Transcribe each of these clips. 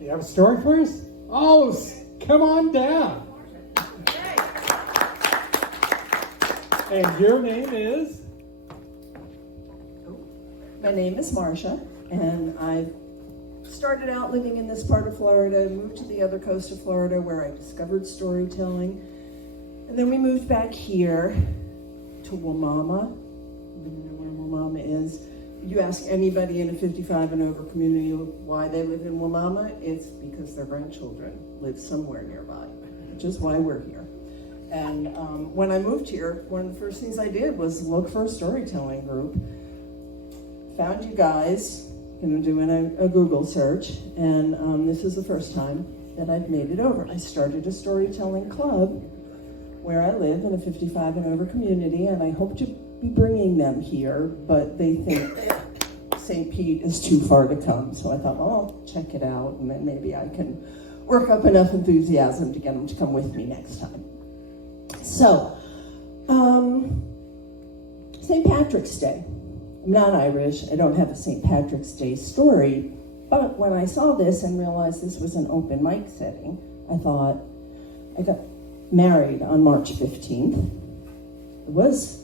Do you have a story for us? Oh, come on down. And your name is? My name is Marsha, and I started out living in this part of Florida, moved to the other coast of Florida where I discovered storytelling, and then we moved back here to Wamama. You know where Wamama is. You ask anybody in a 55 and over community why they live in Wamama, it's because their grandchildren live somewhere nearby, which is why we're here. And when I moved here, one of the first things I did was look for a storytelling group. Found you guys, doing a Google search, and this is the first time that I've made it over. I started a storytelling club where I live in a 55 and over community, and I hope to be bringing them here, but they think St. Pete is too far to come. So I thought, well, I'll check it out, and then maybe I can work up enough enthusiasm to get them to come with me next time. So, St. Patrick's Day. I'm not Irish. I don't have a St. Patrick's Day story, but when I saw this and realized this was an open mic setting, I thought, I got married on March 15th. It was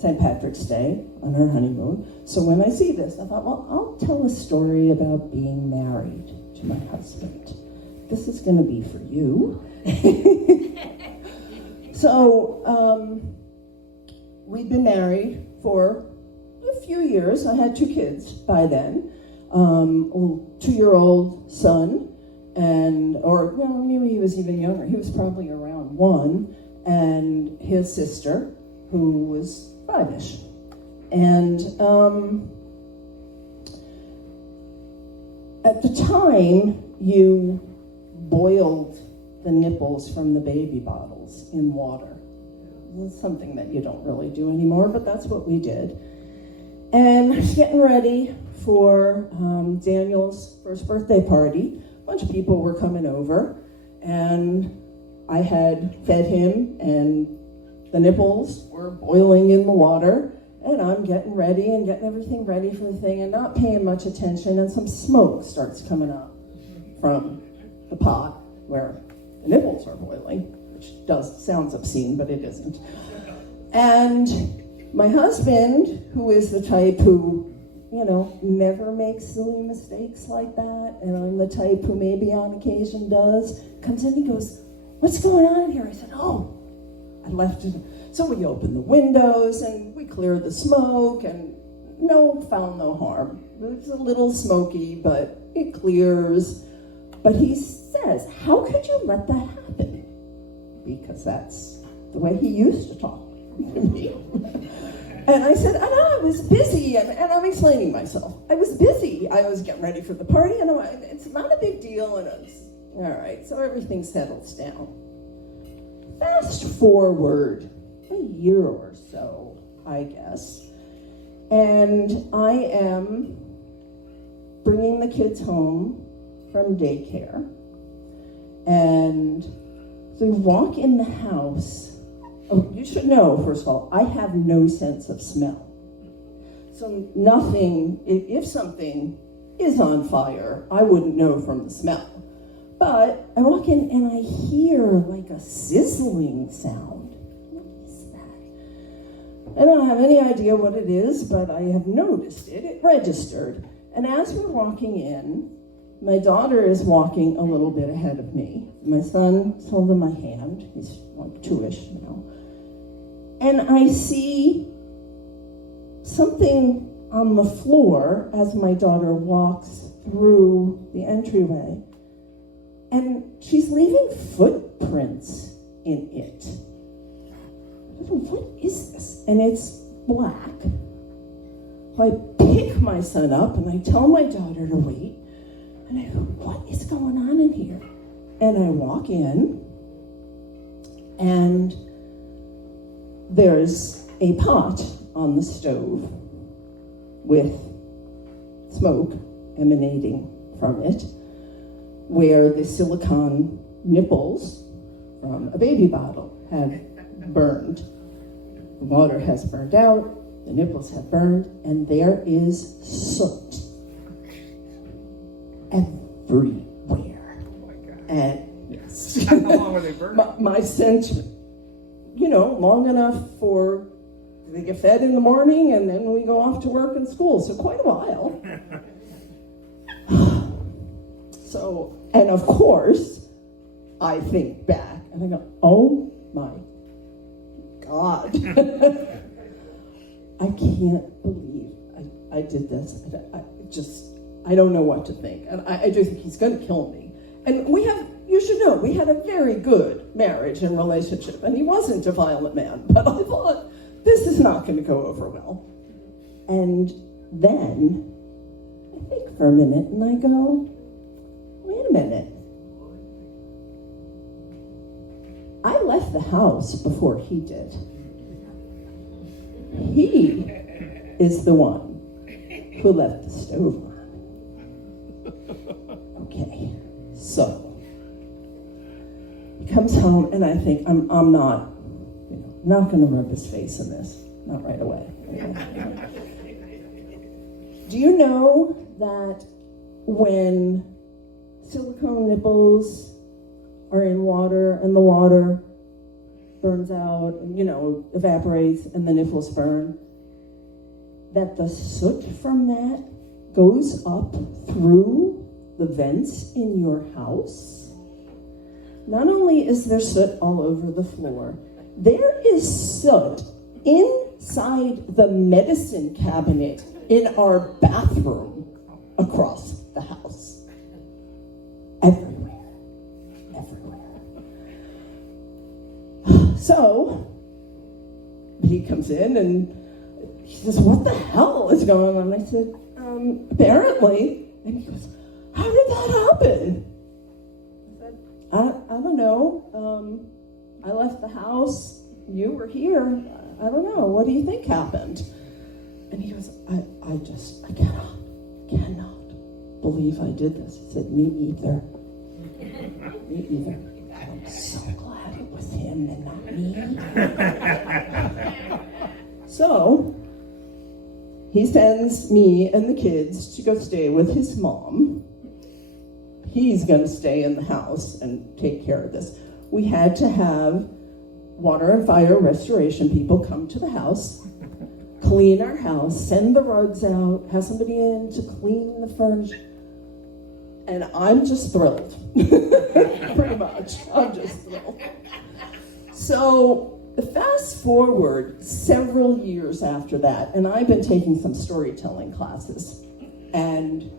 St. Patrick's Day on her honeymoon. So when I see this, I thought, well, I'll tell a story about being married to my husband. This is going to be for you. So we'd been married for a few years. I had 2 kids by then, a 2-year-old son, or maybe he was even younger. He was probably around 1, and his sister, who was 5-ish. And at the time, you boiled the nipples from the baby bottles in water. It's something that you don't really do anymore, but that's what we did. And I was getting ready for Daniel's first birthday party. A bunch of people were coming over, and I had fed him, and the nipples were boiling in the water, and I'm getting ready and getting everything ready for the thing and not paying much attention, and some smoke starts coming up from the pot where the nipples are boiling, which sounds obscene, but it isn't. And my husband, who is the type who, never makes silly mistakes like that, and I'm the type who maybe on occasion does, comes in, he goes, "What's going on in here?" I said, "Oh, I left it." So we opened the windows and we cleared the smoke, and found no harm. It was a little smoky, but it clears. But he says, "How could you let that happen?" Because that's the way he used to talk to me. And I said, I was busy, and I'm explaining myself. I was busy. I was getting ready for the party, and it's not a big deal, and it's all right. So everything settles down. Fast forward a year or so, I guess, and I am bringing the kids home from daycare, and so we walk in the house. Oh, you should know, first of all, I have no sense of smell. So nothing, if something is on fire, I wouldn't know from the smell. But I walk in and I hear like a sizzling sound. What is that? I don't have any idea what it is, but I have noticed it. It registered. And as we're walking in, my daughter is walking a little bit ahead of me. My son's holding my hand. He's like 2-ish, And I see something on the floor as my daughter walks through the entryway. And she's leaving footprints in it. I don't know, what is this? And it's black. So I pick my son up and I tell my daughter to wait. And I go, what is going on in here? And I walk in, and there's a pot on the stove with smoke emanating from it, where the silicone nipples from a baby bottle have burned. The water has burned out, the nipples have burned, and there is soot everywhere. How long were they burning? my scent, long enough for they get fed in the morning and then we go off to work and school. So quite a while. So, and of course, I think back and I go, oh my God. I can't believe I did this. I don't know what to think. And I do think he's going to kill me. And you should know, we had a very good marriage and relationship. And he wasn't a violent man. But I thought, this is not going to go over well. And then I think for a minute and I go, wait a minute. I left the house before he did. He is the one who left the stove on. Okay, so he comes home and I think I'm not going to rub his face in this, not right away. Do you know that when silicone nipples are in water and the water burns out, evaporates and the nipples burn, that the soot from that goes up through the vents in your house? Not only is there soot all over the floor, there is soot inside the medicine cabinet in our bathroom across the house. Everywhere. So, he comes in and he says, what the hell is going on? I said, apparently. And he goes, how did that happen? I said, I don't know. I left the house. You were here. I don't know. What do you think happened? And he goes, I cannot believe I did this. I said, me either. Me either. I'm so glad it was him and not me. So, he sends me and the kids to go stay with his mom. He's going to stay in the house and take care of this. We had to have water and fire restoration people come to the house, clean our house, send the rugs out, have somebody in to clean the furniture. And I'm just thrilled. Pretty much. I'm just thrilled. So, fast forward several years after that, and I've been taking some storytelling classes. And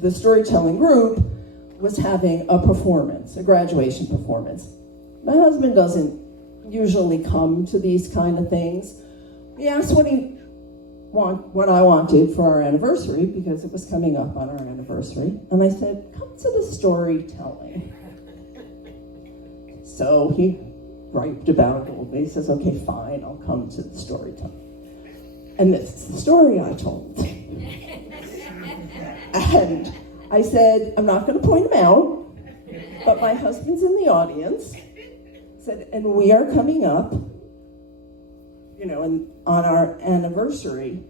the storytelling group was having a performance, a graduation performance. My husband doesn't usually come to these kind of things. He asked what I wanted for our anniversary, because it was coming up on our anniversary. And I said, come to the storytelling. So he griped about it. He says, okay, fine, I'll come to the storytelling. And this is the story I told. And I said, I'm not going to point him out, but my husband's in the audience. Said, and we are coming up, on our anniversary.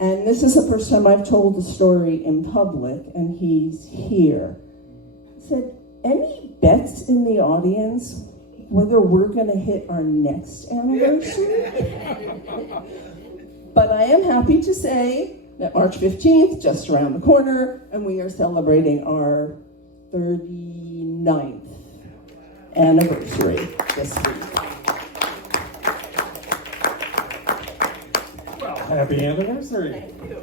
And this is the first time I've told the story in public, and he's here. I said, any bets in the audience whether we're going to hit our next anniversary? But I am happy to say that March 15th, just around the corner, and we are celebrating our 39th anniversary this week. Well, happy anniversary. Thank you.